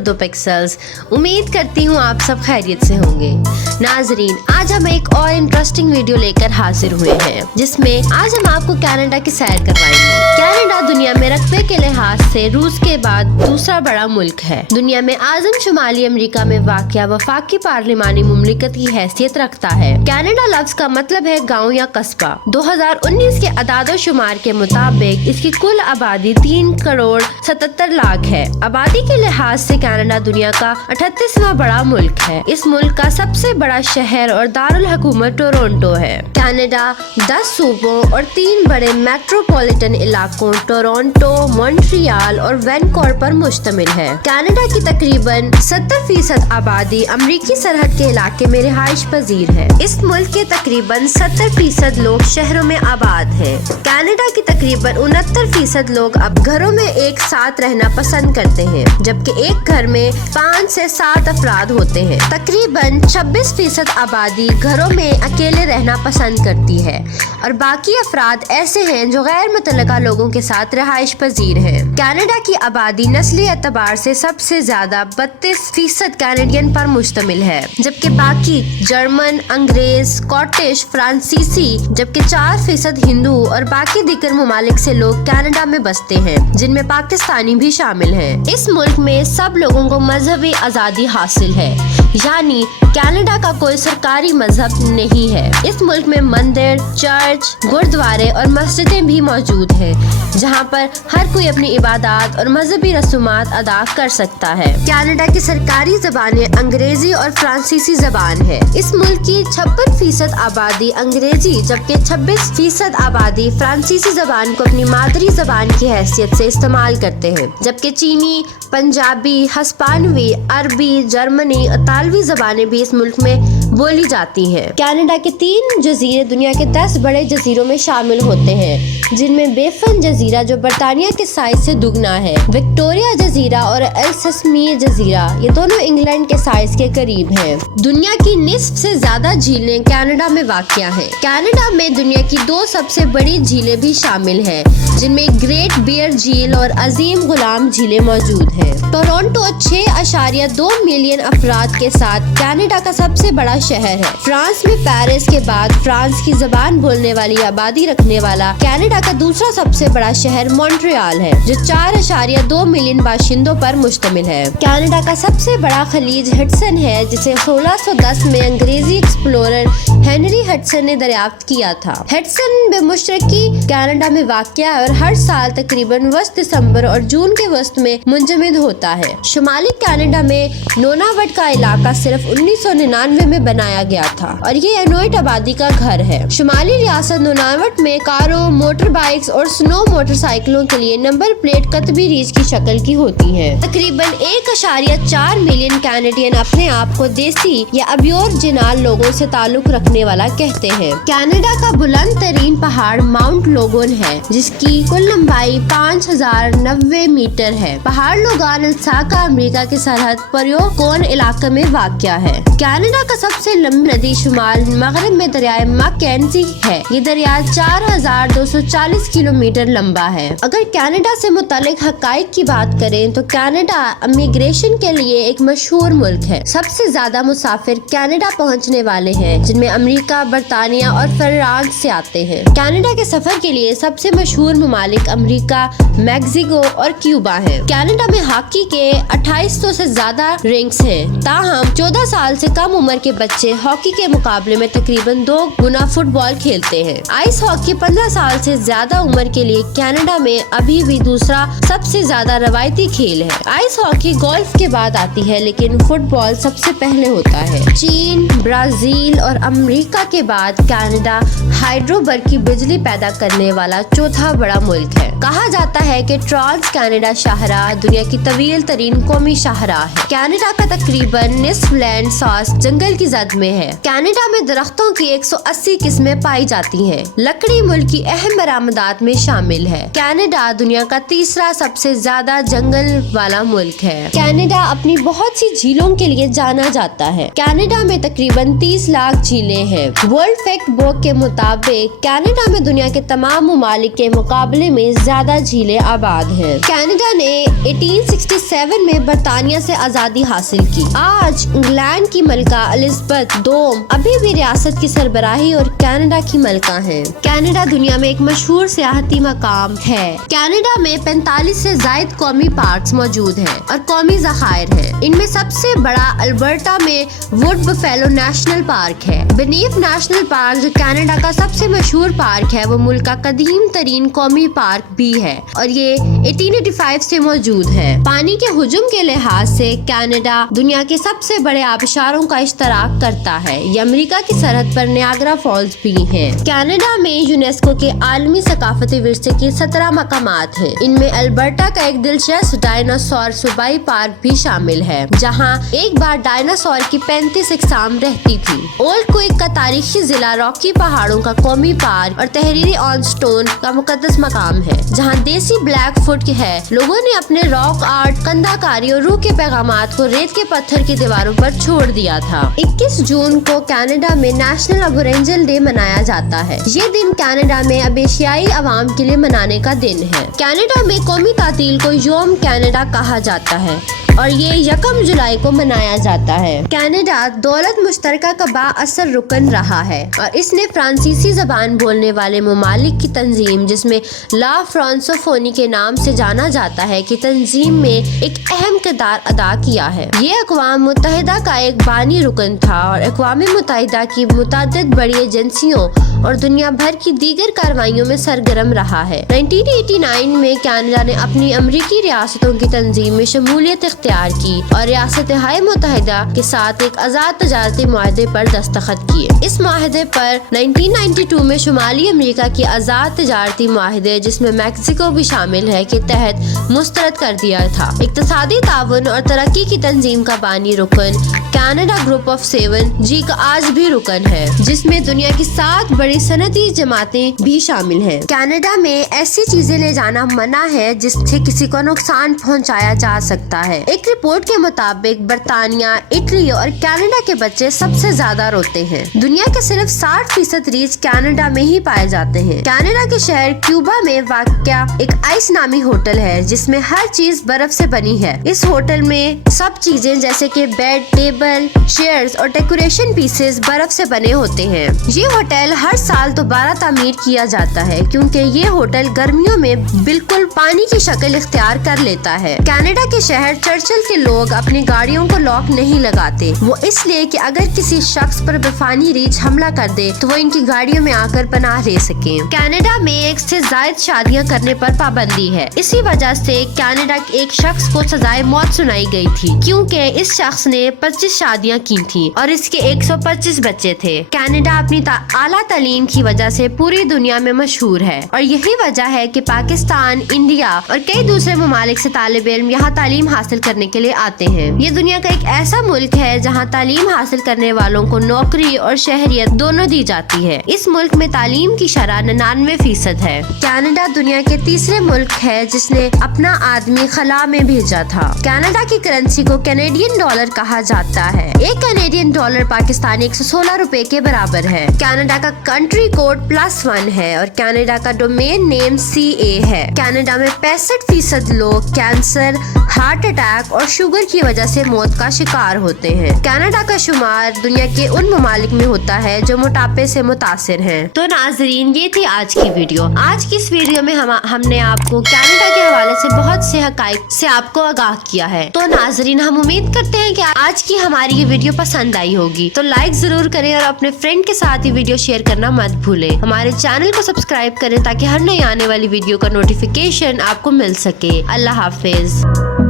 2 pixels. उम्मीद करती हूँ आप सब खैरियत से होंगे। नाजरीन, आज हम एक और इंटरेस्टिंग वीडियो लेकर हाजिर हुए हैं, जिसमें आज हम आपको कनाडा की सैर करवाएंगे। कनाडा दुनिया में रकबे के लिहाज से रूस के बाद दूसरा बड़ा मुल्क है। दुनिया में आज़म शुमाली अमेरिका में वाक़या वफाकी पार्लिमानी मुमलिकत की हैसियत रखता है। कनाडा लफ्ज का मतलब है गाँव या कस्बा। 2019 के अदादो शुमार के मुताबिक इसकी कुल आबादी 3,77,00,000 है। आबादी के लिहाज से कनाडा दुनिया का 38वां बड़ा मुल्क है। इस मुल्क का सबसे बड़ा शहर और दारुल हुकूमत टोरंटो है। कनाडा 10 सूबों और 3 बड़े मेट्रोपॉलिटन इलाकों टोरंटो, मॉन्ट्रियल और वैनकूवर पर मुश्तमिल है। कनाडा की तकरीबन 70% आबादी अमरीकी सरहद के इलाके में रिहाइश पजीर है। इस मुल्क के तकरीबन 70% लोग शहरों में आबाद हैं। कनाडा की तकरीबन 69% लोग अब घरों में एक साथ रहना पसंद करते हैं, जबकि एक घर में 5 से 7 अफराद होते हैं। तकरीबन 26% आबादी घरों में अकेले रहना पसंद करती है और बाकी अफराद ऐसे हैं जो गैर मुतल्लका लोगों के साथ रिहाइश पजीर हैं। कनाडा की आबादी नस्ली एतबार से सबसे ज्यादा 32% कैनेडियन पर मुश्तमिल है, जबकि बाकी जर्मन, अंग्रेज, स्कॉटिश, फ्रांसीसी, जबकि 4% हिंदू और बाकी दीगर ममालिक से लोग कनाडा में बसते हैं, जिनमें पाकिस्तानी भी शामिल हैं। इस मुल्क में सब लोगों को मजहबी आज़ादी हासिल है, यानी कनाडा का कोई सरकारी मजहब नहीं है। इस मुल्क में मंदिर, चर्च, गुरुद्वारे और मस्जिदें भी मौजूद हैं, जहां पर हर कोई अपनी इबादत और मजहबी रसूमात अदा कर सकता है। कनाडा की सरकारी ज़बानें अंग्रेजी और फ्रांसीसी ज़बान है। इस मुल्क की 56% आबादी अंग्रेजी, जबकि 26% आबादी फ्रांसीसी ज़बान को अपनी मादरी ज़बान की हैसियत से इस्तेमाल करते हैं, जबकि चीनी, पंजाबी, हिस्पानवी, अरबी, जर्मनी और तालवी ज़बानें भी इस मुल्क में बोली जाती हैं। कनाडा के 3 जजीरे दुनिया के 10 बड़े जजीरों में शामिल होते हैं, जिनमें बेफन जजीरा जो बरतानिया के साइज से दुगना है, विक्टोरिया जजीरा और एल्समीर जजीरा, ये दोनों इंग्लैंड के साइज के करीब हैं। दुनिया की निस्फ से ज्यादा झीलें कनाडा में वाक़या हैं। कनाडा में दुनिया की 2 सबसे बड़ी झीलें भी शामिल हैं, जिनमें ग्रेट बियर झील और अजीम गुलाम झीलें मौजूद हैं। टोरंटो 6.2 मिलियन अफराद के साथ कनाडा का सबसे बड़ा शहर है। फ्रांस में पेरिस के बाद फ्रांस की ज़बान बोलने वाली आबादी रखने वाला कनाडा का दूसरा सबसे बड़ा शहर मॉन्ट्रियल है, जो 4.2 मिलियन बाशिंदों पर मुश्तमिल है। कनाडा का सबसे बड़ा खलीज हडसन है, जिसे 1610 में अंग्रेजी एक्सप्लोरर हेनरी हडसन ने दरियाफ्त किया था। हडसन बेमुशरकी कनाडा में वाक़या है और हर साल तकरीबन वस्त दिसंबर और जून के वस्त में मुंजमद होता है। शुमाली कनाडा में नोनावट का इलाका सिर्फ 1999 में बनाया गया था और ये इनुइट आबादी का घर है। शुमाली रियासत नोनावट में कारों, मोटर बाइक्स और स्नो मोटरसाइकिलों के लिए नंबर प्लेट कतबी रीछ की शक्ल की होती है। तकरीबन 1.4 मिलियन कैनेडियन अपने आप को देसी या अब्योर जिनाल लोगों से ताल्लुक रखने वाला कहते हैं। कनाडा का बुलंद तरीन पहाड़ माउंट लोगन है, जिसकी कुल लंबाई 5090 मीटर है। पहाड़ लोगान अल्साका अमेरिका के सरहद पर कोन इलाके में वाक़या है। कनाडा का सबसे लंबी नदी शुमाल मगरब में दरियाए मैकेंजी है। ये दरिया 4240 किलोमीटर लंबा है। अगर कनाडा से मुतालिक हकाइक की बात करें तो कनाडा इमिग्रेशन के लिए एक मशहूर मुल्क है। सबसे ज्यादा मुसाफिर कनाडा पहुंचने वाले हैं, जिनमें अमेरिका, बरतानिया और फ्रांस से आते हैं। कनाडा के सफर के लिए सबसे मशहूर ममालिक अमेरिका, मैक्सिको और क्यूबा है। कनाडा में हॉकी के 2800 से ज्यादा रिंक्स हैं, ताहम 14 साल से कम उम्र के बच्चे हॉकी के मुकाबले में तकरीबन 2 गुना फुटबॉल खेलते हैं। आइस हॉकी 15 साल से ज्यादा उम्र के लिए कनाडा में अभी भी दूसरा सबसे ज्यादा रवायती खेल है। आइस हॉकी गोल्फ के बाद आती है, लेकिन फुटबॉल सबसे पहले होता है। चीन, ब्राजील और अमेरिका के बाद कनाडा हाइड्रोबर की बिजली पैदा करने वाला चौथा बड़ा मुल्क है। कहा जाता है कि ट्रांस कनाडा शाहराह दुनिया की तवील तरीन कौमी शाहराह है। कनाडा का तकरीबन निस्फ लैंड सॉस जंगल की जद में है। कनाडा में दरख्तों की 180 किस्में पाई जाती हैं। लकड़ी मुल्क की अहम बरामदात में शामिल है। कनाडा दुनिया का तीसरा सबसे ज्यादा जंगल वाला मुल्क है। कनाडा अपनी बहुत सी झीलों के लिए जाना जाता है। कनाडा में तकरीबन 30 लाख झीलें हैं। वर्ल्ड फैक्ट बुक के मुताबिक कनाडा में दुनिया के तमाम मुमालिक के मुकाबले में ज्यादा झीलें आबाद हैं। कनाडा ने 1867 में बरतानिया से आजादी हासिल की। आज इंग्लैंड की मलका एलिजाबेथ दोम अभी भी रियासत की सरबराही और कनाडा की मलका हैं। कनाडा दुनिया में एक मशहूर सियाहती मकाम है। कनाडा में 45 से ज्यादा कौमी पार्क मौजूद हैं और कौमी ज़खायर हैं। इनमें सबसे बड़ा अल्बर्टा में वुड बफेलो नेशनल पार्क है। बनीफ नेशनल पार्क जो कनाडा का सबसे मशहूर पार्क है, वो मुल्क का कदीम तरीन कौमी पार्क भी है और ये 1885 से मौजूद है। पानी के हुजूम के लिहाज से कनाडा दुनिया के सबसे बड़े आबशारों का इश्तराक करता है। ये अमेरिका की सरहद पर नियाग्रा फॉल्स भी हैं। कनाडा में यूनेस्को के आलमी सकाफती विरसे के 17 मकामात हैं। इनमें अल्बर्टा का एक दिलचस्प डायनासोर सूबाई पार्क भी शामिल है, जहाँ एक बार डायनासोर की 35 अक़साम रहती थी। ओल्ड क्विक का तारीखी जिला रॉकी पहाड़ों का कौमी पार्क और तहरीरी ऑन स्टोन का मुकद्दस मकाम है, जहाँ देसी ब्लैक फुट है लोगों ने अपने रॉक आर्ट, कंधाकारी और रूह के पैगामात को रेत के पत्थर की दीवारों पर छोड़ दिया था। 21 जून को कनाडा में नेशनल अबोरिजिनल डे मनाया जाता है। ये दिन कनाडा में अब एशियाई अवाम के लिए मनाने का दिन है। कनाडा में कौमी तातील को योम कनाडा कहा जाता है और ये 1 जुलाई को मनाया जाता है। कनाडा दौलत मुश्तरका का बाअसर रुकन रहा है और इसने फ्रांसीसी जबान बोलने वाले मुमालिक की तंजीम, जिसमें ला फ्रांसोफोनी के नाम से जाना जाता है, कि तंजीम में एक अहम किरदार अदा किया है। ये अक़वाम मुत्तहिदा का एक बानी रुकन था और अक़वाम मुत्तहिदा की मुतअद्दिद बड़ी एजेंसियों और दुनिया भर की दीगर कार्रवाइयों में सरगर्म रहा है। 1989 में कनाडा ने अपनी अमरीकी रियासतों की तंजीम में शमूलियत इख्तियार की और रियासत-ए मुत्तहिदा के साथ एक आज़ाद तजारती मुआहदे पर दस्तखत किए। इस मुआहदे पर 1992 में शुमाली अमेरिका की आज़ाद तजारती मुआहदे, जिसमें मैक्सिको भी शामिल है, के तहत मुस्तरद कर दिया था। इक़्तिसादी ताउन और तरक्की की तंजीम का बानी रुकन कनाडा ग्रुप ऑफ 7 जी का आज भी रुकन है, जिसमें दुनिया की 7 बड़ी सनती जमातें भी शामिल हैं। कनाडा में ऐसी चीजें ले जाना मना है जिससे किसी को नुकसान पहुंचाया जा सकता है। एक रिपोर्ट के मुताबिक बरतानिया, इटली और कनाडा के बच्चे सबसे ज्यादा रोते हैं। दुनिया के सिर्फ 60% रीछ कनाडा में ही पाए जाते हैं। कनाडा के शहर क्यूबा में वाक़या एक आइस नामी होटल है, जिसमें हर चीज बर्फ से बनी है। इस होटल में सब चीजें जैसे कि बेड, टेबल, चेयर्स और डेकोरेशन पीसेस बर्फ से बने होते हैं। ये होटल हर साल दोबारा तामीर किया जाता है, क्योंकि ये होटल गर्मियों में बिल्कुल पानी की शक्ल इख्तियार कर लेता है। कनाडा के शहर चर्चिल के लोग अपनी गाड़ियों को लॉक नहीं लगाते, वो इसलिए कि अगर किसी शख्स पर बर्फानी रीछ हमला कर दे तो वो इनकी गाड़ियों में आकर पनाह ले सके। कनाडा में 1 से ज्यादा शादियां करने पर पाबंदी है। इसी वजह से कनाडा के एक शख्स को सजाए मौत सुनाई गई थी, क्योंकि इस शख्स ने 25 शादियां की थी और इसके 125 बच्चे थे। कनाडा अपनी आला तालीम की वजह से पूरी दुनिया में मशहूर है और यही वजह है कि पाकिस्तान, इंडिया और कई दूसरे ममालिक से तालिब इल्म यहाँ तालीम हासिल करने के लिए आते हैं। ये दुनिया का एक ऐसा मुल्क है जहाँ तालीम हासिल करने वालों को नौकरी और शहरियत दोनों दी जाती है। इस मुल्क में तालीम की शरह 99% है। कनाडा दुनिया के तीसरे मुल्क है जिसने अपना आदमी खला में भेजा था। कनाडा की करेंसी को कैनेडियन डॉलर कहा जाता है। एक कैनेडियन डॉलर पाकिस्तानी 116 रुपए के बराबर है। कनाडा का कंट्री कोड +1 है और कनाडा का डोमेन नेम CA है। कनाडा में 65% लोग कैंसर, हार्ट अटैक और शुगर की वजह से मौत का शिकार होते हैं। कनाडा का शुमार दुनिया के उन ममालिक में होता है जो मोटापे से मुतासिर हैं। तो नाजरीन, ये थी आज की वीडियो। आज की इस वीडियो में हमने आपको कनाडा के हवाले से बहुत से हकाइक से आपको आगाह किया है। तो नाजरीन, हम उम्मीद करते हैं कि आज की हमारी ये वीडियो पसंद आई होगी। तो लाइक जरूर करें और अपने फ्रेंड के साथ ये वीडियो शेयर करना मत भूलें। हमारे चैनल को सब्सक्राइब करें ताकि हर नई आने वाली वीडियो का नोटिफिकेशन आपको मिल सके। अल्लाह हाफिज।